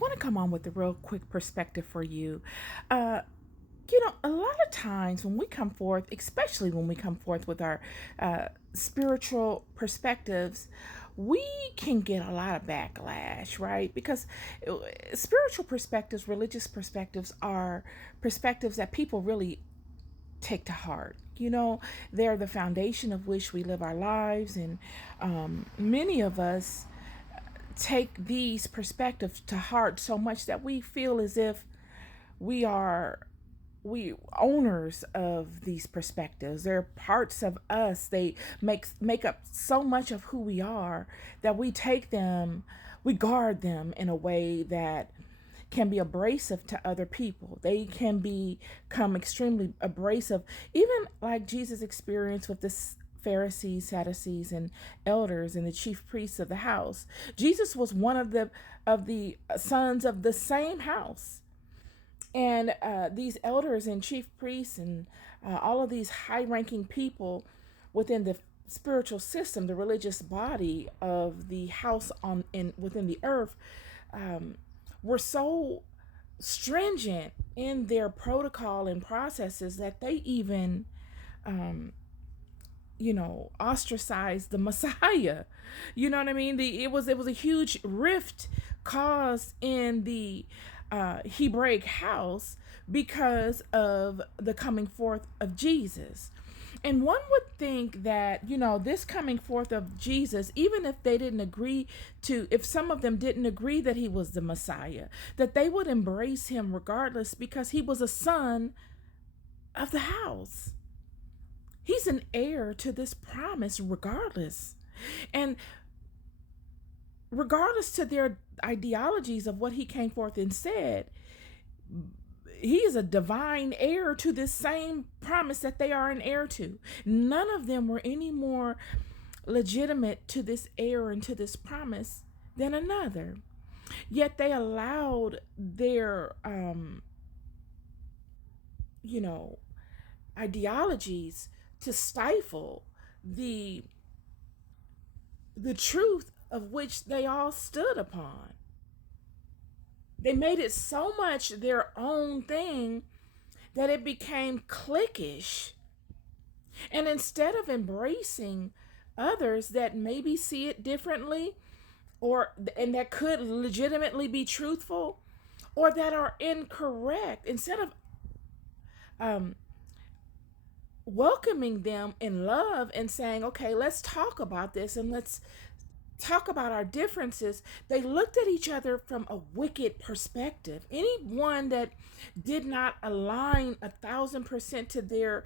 want to come on with a real quick perspective for you. Uh, a lot of times when we come forth, especially when we come forth with our spiritual perspectives, we can get a lot of backlash, right? Because spiritual perspectives, religious perspectives are perspectives that people really take to heart. They're the foundation of which we live our lives, and many of us take these perspectives to heart so much that we feel as if we are we owners of these perspectives. They're parts of us. They make up so much of who we are that we take them, we guard them in a way that can be abrasive to other people. They can become extremely abrasive, even like Jesus' experience with this Pharisees, Sadducees, and elders and the chief priests of the house. Jesus was one of the sons of the same house, and these elders and chief priests and all of these high-ranking people within the spiritual system, the religious body of the house within the earth, were so stringent in their protocol and processes that they even ostracized the Messiah. You know what I mean? It was a huge rift caused in the Hebraic house because of the coming forth of Jesus. And one would think that, this coming forth of Jesus, even if they didn't agree if some of them didn't agree that he was the Messiah, that they would embrace him regardless because he was a son of the house. He's an heir to this promise regardless. And regardless to their ideologies of what he came forth and said, he is a divine heir to this same promise that they are an heir to. None of them were any more legitimate to this heir and to this promise than another. Yet they allowed their ideologies to stifle the truth of which they all stood upon. They made it so much their own thing that it became cliquish. And instead of embracing others that maybe see it differently, and that could legitimately be truthful, or that are incorrect, instead of welcoming them in love and saying, okay, let's talk about this and let's talk about our differences, they looked at each other from a wicked perspective. Anyone that did not align 1,000% to their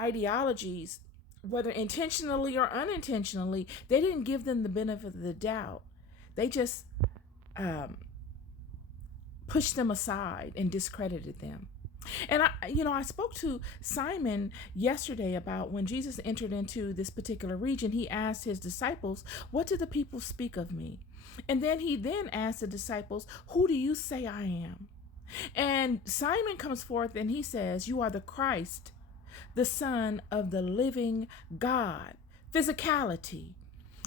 ideologies, whether intentionally or unintentionally, they didn't give them the benefit of the doubt. They just pushed them aside and discredited them. And I spoke to Simon yesterday about when Jesus entered into this particular region. He asked his disciples, "What do the people speak of me?" And then he asked the disciples, "Who do you say I am?" And Simon comes forth and he says, "You are the Christ, the Son of the living God." Physicality.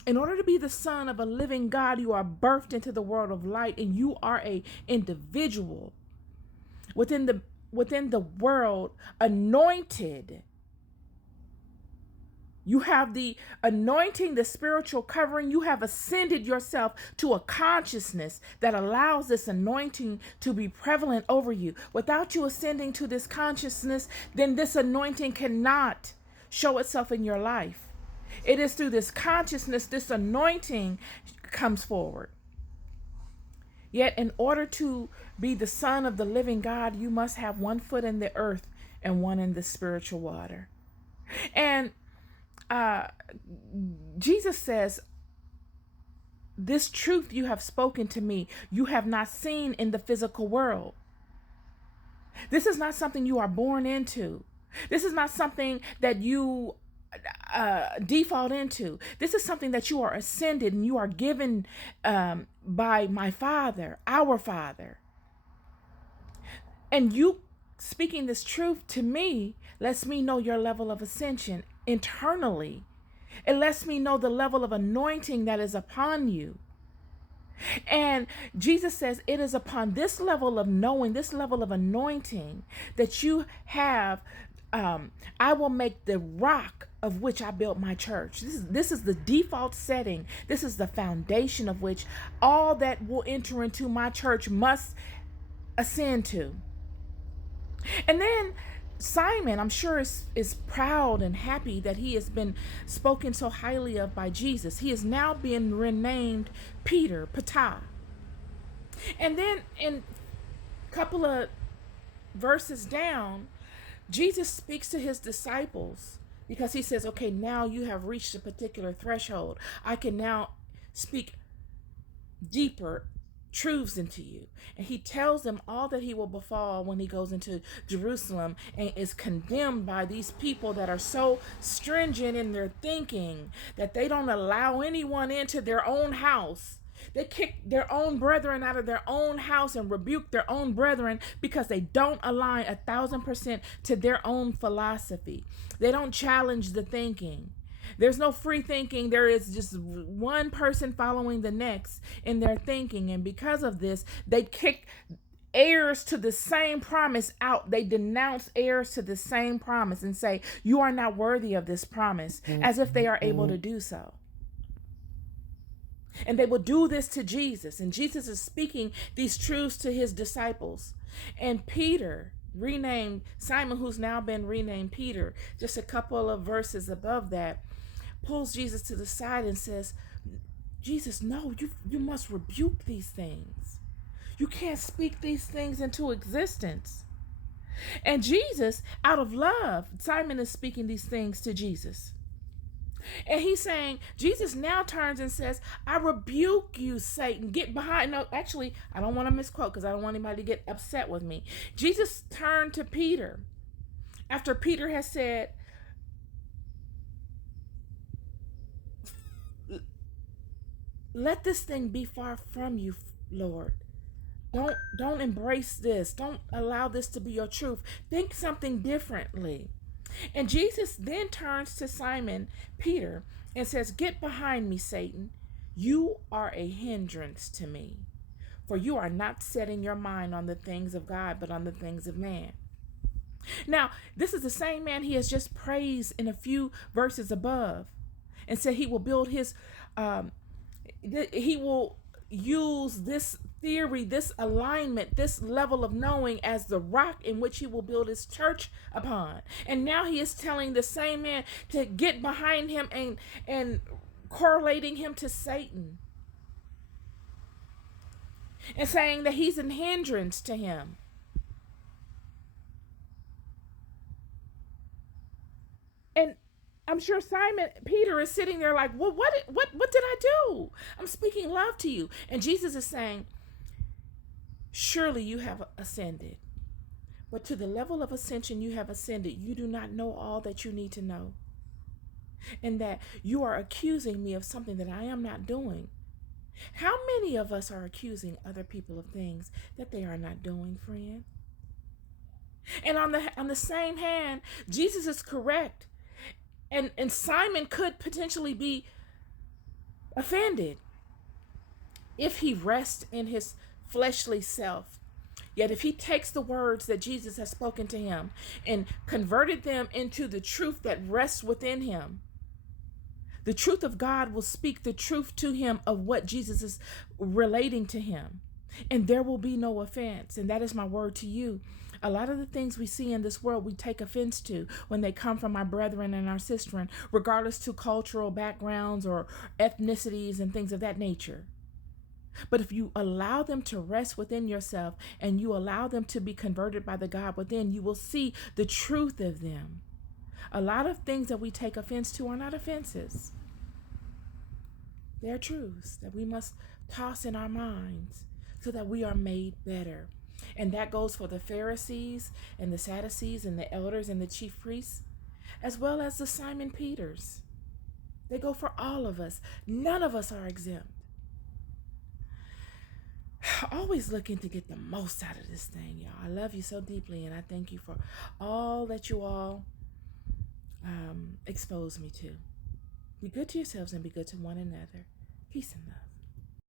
In order to be the son of a living God, you are birthed into the world of light, and you are a individual within the world, anointed. You have the anointing, the spiritual covering. You have ascended yourself to a consciousness that allows this anointing to be prevalent over you. Without you ascending to this consciousness, then this anointing cannot show itself in your life. It is through this consciousness, this anointing comes forward. Yet in order to be the son of the living God, you must have one foot in the earth and one in the spiritual water. And Jesus says, "This truth you have spoken to me, you have not seen in the physical world." This is not something you are born into. This is not something that you default into. This is something that you are ascended and you are given by my Father, our Father. And you speaking this truth to me lets me know your level of ascension internally. It lets me know the level of anointing that is upon you. And Jesus says it is upon this level of knowing, this level of anointing that you have. I will make the rock of which I built my church. This is the default setting. This is the foundation of which all that will enter into my church must ascend to. And then Simon, I'm sure, is proud and happy that he has been spoken so highly of by Jesus. He is now being renamed Peter, Ptah. And then in a couple of verses down, Jesus speaks to his disciples because he says, okay, now you have reached a particular threshold. I can now speak deeper truths into you. And he tells them all that he will befall when he goes into Jerusalem and is condemned by these people that are so stringent in their thinking that they don't allow anyone into their own house. They kick their own brethren out of their own house and rebuke their own brethren because they don't align 1,000% to their own philosophy. They don't challenge the thinking. There's no free thinking. There is just one person following the next in their thinking. And because of this, they kick heirs to the same promise out. They denounce heirs to the same promise and say, you are not worthy of this promise, as if they are able to do so. And they will do this to Jesus. And Jesus is speaking these truths to his disciples. And Peter, renamed Simon, who's now been renamed Peter, just a couple of verses above that, pulls Jesus to the side and says, Jesus, no, you must rebuke these things. You can't speak these things into existence. And Jesus, out of love, Simon is speaking these things to Jesus. And he's saying, Jesus now turns and says, I rebuke you, Satan. Get behind. No, actually, I don't want to misquote because I don't want anybody to get upset with me. Jesus turned to Peter after Peter has said, let this thing be far from you, Lord. Don't embrace this. Don't allow this to be your truth. Think something differently. And Jesus then turns to Simon Peter and says, get behind me, Satan. You are a hindrance to me, for you are not setting your mind on the things of God, but on the things of man. Now, this is the same man he has just praised in a few verses above and said he will build his, he will use this theory, this alignment, this level of knowing as the rock in which he will build his church upon. And now he is telling the same man to get behind him and correlating him to Satan and saying that he's an hindrance to him. And I'm sure Peter is sitting there like, well, what did I do? I'm speaking love to you. And Jesus is saying, surely you have ascended. But to the level of ascension you have ascended, you do not know all that you need to know. And that you are accusing me of something that I am not doing. How many of us are accusing other people of things that they are not doing, friend? And on the same hand, Jesus is correct. And Simon could potentially be offended if he rests in his fleshly self. Yet if he takes the words that Jesus has spoken to him and converted them into the truth that rests within him, the truth of God will speak the truth to him of what Jesus is relating to him. And there will be no offense. And that is my word to you. A lot of the things we see in this world, we take offense to when they come from our brethren and our sistren, regardless to cultural backgrounds or ethnicities and things of that nature. But if you allow them to rest within yourself and you allow them to be converted by the God within, you will see the truth of them. A lot of things that we take offense to are not offenses. They're truths that we must toss in our minds so that we are made better. And that goes for the Pharisees and the Sadducees and the elders and the chief priests, as well as the Simon Peters. They go for all of us. None of us are exempt. Always looking to get the most out of this thing, y'all. I love you so deeply, and I thank you for all that you all expose me to. Be good to yourselves and be good to one another. Peace and love.